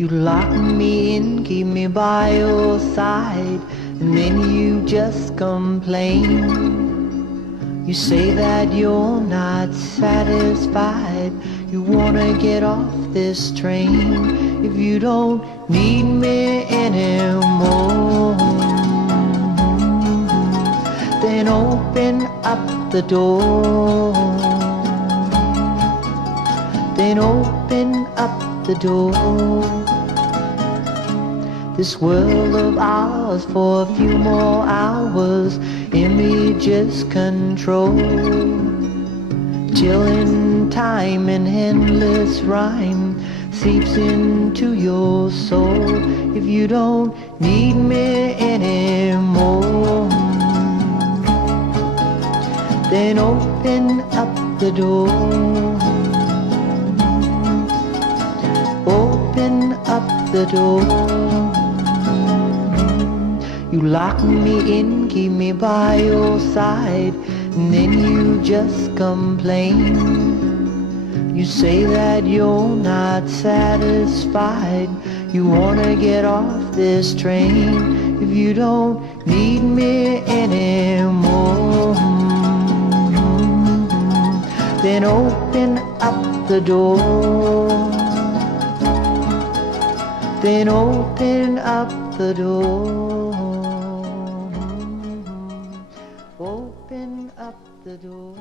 You lock me in, keep me by your side, and then you just complain. You say that you're not satisfied, you wanna get off this train. If you don't need me anymore, then open up the door. Then open up the door. This world of ours for a few more hours, images control, chilling time and endless rhyme seeps into your soul. If you don't need me anymore, then open up the door. Open up the door. You lock me in, keep me by your side, and then you just complain. You say that you're not satisfied, you wanna get off this train. If you don't need me anymore, then open up the door. Then open up the door. Open up the door.